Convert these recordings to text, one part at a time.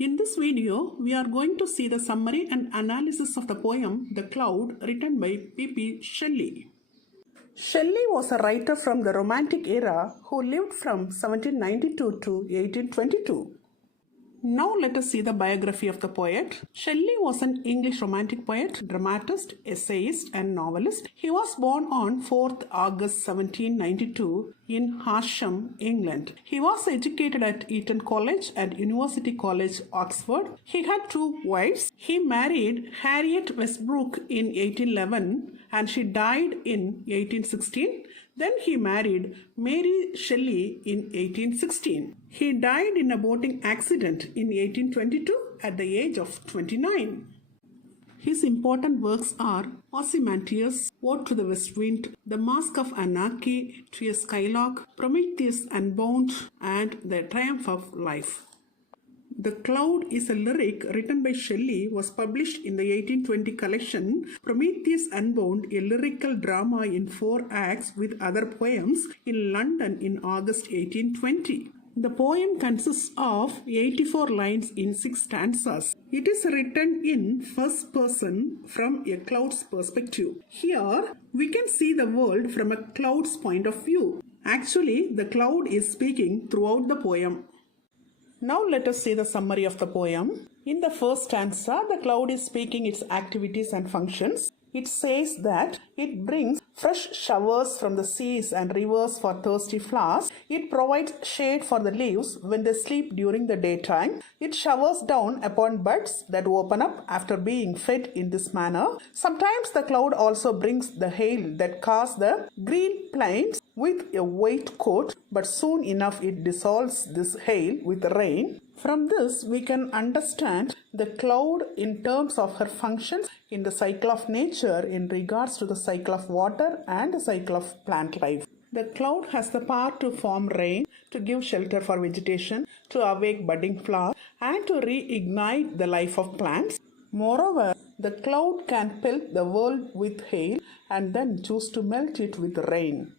In this video, we are going to see the summary and analysis of the poem The Cloud, written by P.B.Shelley. Shelley was a writer from the Romantic era who lived from 1792 to 1822. Now let us see the biography of the poet. Shelley was an English romantic poet, dramatist, essayist and novelist. He was born on 4th August 1792 in Horsham, England. He was educated at Eton College and University College, Oxford. He had two wives. He married Harriet Westbrook in 1811 and she died in 1816. Then he married Mary Shelley in 1816. He died in a boating accident in 1822 at the age of 29. His important works are Ozymandias, Ode to the West Wind, The Mask of Anarchy, To a Skylark, Prometheus Unbound, and The Triumph of Life. The Cloud is a lyric written by Shelley, was published in the 1820 collection Prometheus Unbound, a lyrical drama in 4 acts with other poems in London in August 1820. The poem consists of 84 lines in 6 stanzas. It is written in first person from a cloud's perspective. Here, we can see the world from a cloud's point of view. Actually, the cloud is speaking throughout the poem. Now let us see the summary of the poem. In the first stanza, the cloud is speaking its activities and functions. It says that it brings fresh showers from the seas and rivers for thirsty flowers. It provides shade for the leaves when they sleep during the daytime. It showers down upon buds that open up after being fed in this manner. Sometimes the cloud also brings the hail that covers the green plains with a white coat, but soon enough it dissolves this hail with rain. From this, we can understand the cloud in terms of her functions in the cycle of nature in regards to the cycle of water and the cycle of plant life. The cloud has the power to form rain, to give shelter for vegetation, to awake budding flowers, and to reignite the life of plants. Moreover, the cloud can pelt the world with hail and then choose to melt it with rain.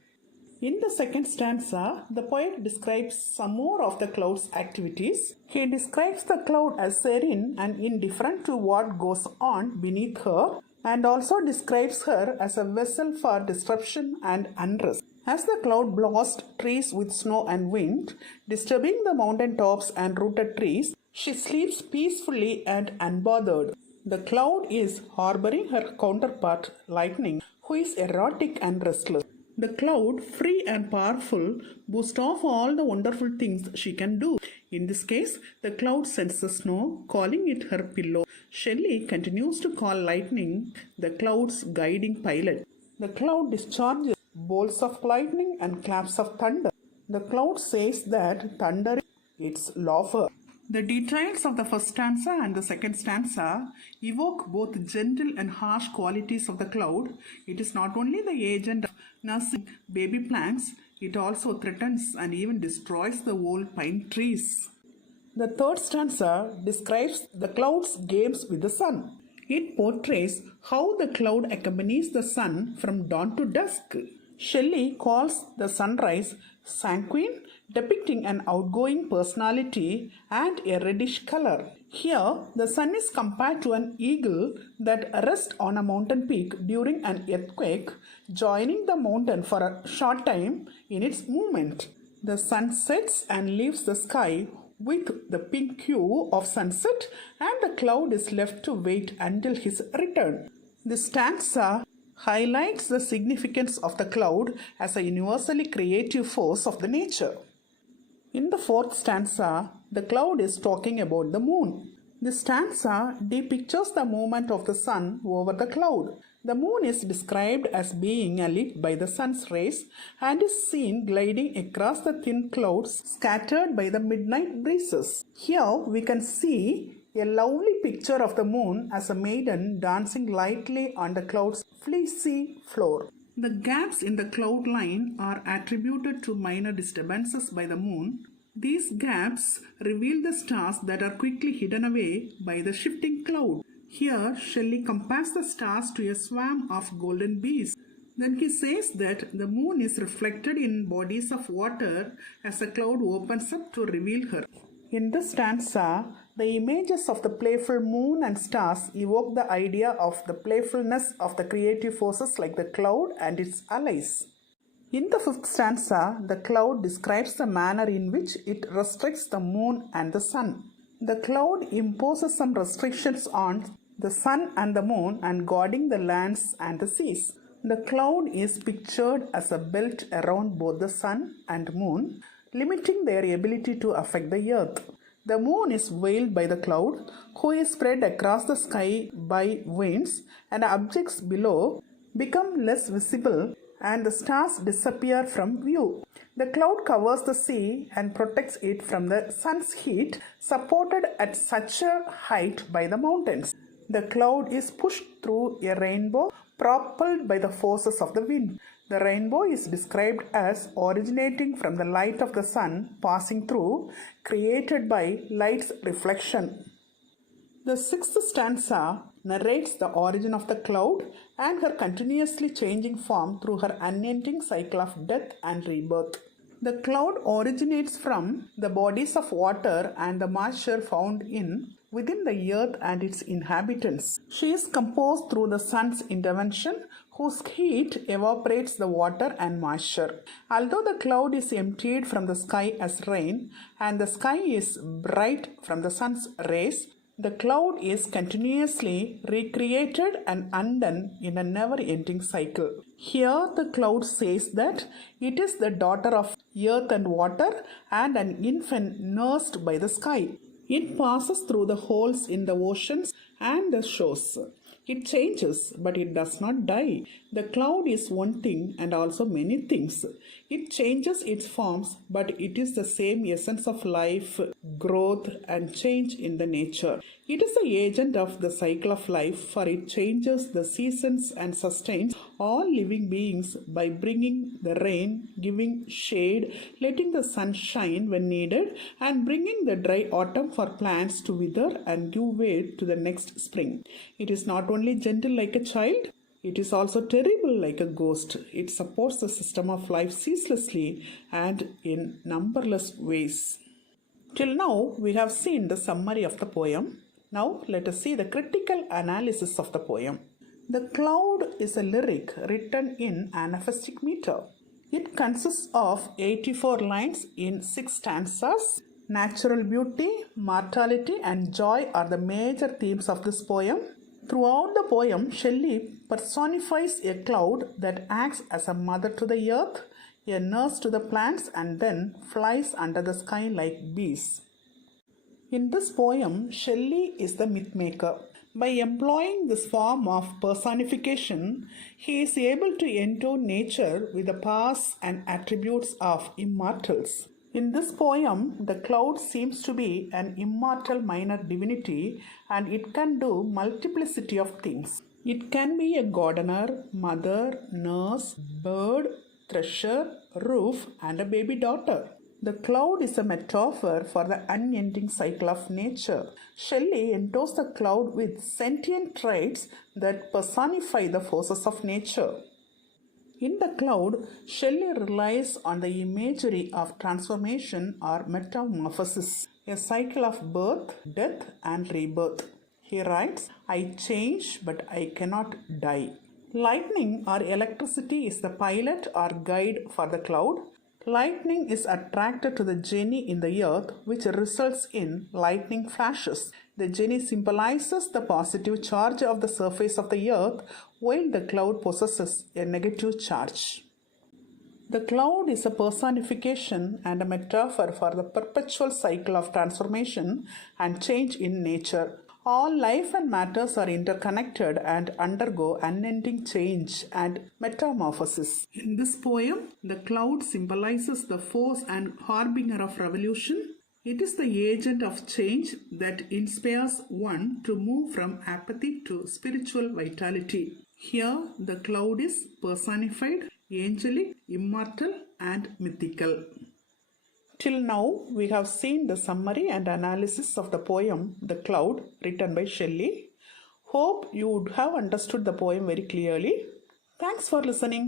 In the second stanza, the poet describes some more of the cloud's activities. He describes the cloud as serene and indifferent to what goes on beneath her, and also describes her as a vessel for disruption and unrest. As the cloud blasts trees with snow and wind, disturbing the mountain tops and rooted trees, she sleeps peacefully and unbothered. The cloud is harboring her counterpart, lightning, who is erratic and restless. The cloud, free and powerful, boasts of all the wonderful things she can do. In this case, the cloud sends the snow, calling it her pillow. Shelley continues to call lightning the cloud's guiding pilot. The cloud discharges bolts of lightning and claps of thunder. The cloud says that thunder is its lover. The details of the first stanza and the second stanza evoke both gentle and harsh qualities of the cloud. It is not only the agent of nursing baby plants, it also threatens and even destroys the old pine trees. The third stanza describes the cloud's games with the sun. It portrays how the cloud accompanies the sun from dawn to dusk. Shelley calls the sunrise sanguine, depicting an outgoing personality and a reddish color. Here, the sun is compared to an eagle that rests on a mountain peak during an earthquake, joining the mountain for a short time in its movement. The sun sets and leaves the sky with the pink hue of sunset, and the cloud is left to wait until his return. This stanza highlights the significance of the cloud as a universally creative force of the nature. In the fourth stanza, the cloud is talking about the moon. This stanza depicts the movement of the sun over the cloud. The moon is described as being lit by the sun's rays and is seen gliding across the thin clouds scattered by the midnight breezes. Here we can see a lovely picture of the moon as a maiden dancing lightly on the cloud's fleecy floor. The gaps in the cloud line are attributed to minor disturbances by the moon. These gaps reveal the stars that are quickly hidden away by the shifting cloud. Here, Shelley compares the stars to a swarm of golden bees. Then he says that the moon is reflected in bodies of water as the cloud opens up to reveal her. In this stanza, The images of the playful moon and stars evoke the idea of the playfulness of the creative forces like the cloud and its allies. In the fifth stanza, the cloud describes the manner in which it restricts the moon and the sun. The cloud imposes some restrictions on the sun and the moon and guarding the lands and the seas. The cloud is pictured as a belt around both the sun and moon, limiting their ability to affect the earth. The moon is veiled by the cloud, who is spread across the sky by winds, and objects below become less visible and the stars disappear from view. The cloud covers the sea and protects it from the sun's heat, supported at such a height by the mountains. The cloud is pushed through a rainbow propelled by the forces of the wind. The rainbow is described as originating from the light of the sun passing through, created by light's reflection. The sixth stanza narrates the origin of the cloud and her continuously changing form through her unending cycle of death and rebirth. The cloud originates from the bodies of water and the moisture found within the earth and its inhabitants. She is composed through the sun's intervention, whose heat evaporates the water and moisture. Although the cloud is emptied from the sky as rain and the sky is bright from the sun's rays, the cloud is continuously recreated and undone in a never-ending cycle. Here the cloud says that it is the daughter of earth and water and an infant nursed by the sky. It passes through the holes in the oceans and the shores. It changes, but it does not die. The cloud is one thing and also many things. It changes its forms, but it is the same essence of life, growth, and change in the nature. It is the agent of the cycle of life, for it changes the seasons and sustains all living beings by bringing the rain, giving shade, letting the sun shine when needed, and bringing the dry autumn for plants to wither and give way to the next spring. It is not only gentle like a child, it is also terrible like a ghost. It supports the system of life ceaselessly and in numberless ways. Till now, we have seen the summary of the poem. Now, let us see the critical analysis of the poem. The Cloud is a lyric written in anaphaistic meter. It consists of 84 lines in 6 stanzas. Natural beauty, mortality, and joy are the major themes of this poem. Throughout the poem, Shelley personifies a cloud that acts as a mother to the earth, a nurse to the plants, and then flies under the sky like bees. In this poem, Shelley is the mythmaker. By employing this form of personification, he is able to endow nature with the powers and attributes of immortals. In this poem, the cloud seems to be an immortal minor divinity, and it can do multiplicity of things. It can be a gardener, mother, nurse, bird, thresher, roof, and a baby daughter. The cloud is a metaphor for the unending cycle of nature. Shelley endows the cloud with sentient traits that personify the forces of nature. In the cloud, Shelley relies on the imagery of transformation or metamorphosis, a cycle of birth, death, and rebirth. He writes, "I change, but I cannot die." Lightning or electricity is the pilot or guide for the cloud. Lightning is attracted to the jenny in the earth, which results in lightning flashes. The jenny symbolizes the positive charge of the surface of the earth, while the cloud possesses a negative charge. The cloud is a personification and a metaphor for the perpetual cycle of transformation and change in nature. All life and matters are interconnected and undergo unending change and metamorphosis. In this poem, the cloud symbolizes the force and harbinger of revolution. It is the agent of change that inspires one to move from apathy to spiritual vitality. Here, the cloud is personified, angelic, immortal, and mythical. Till now, we have seen the summary and analysis of the poem The Cloud, written by Shelley. Hope you would have understood the poem very clearly. Thanks for listening.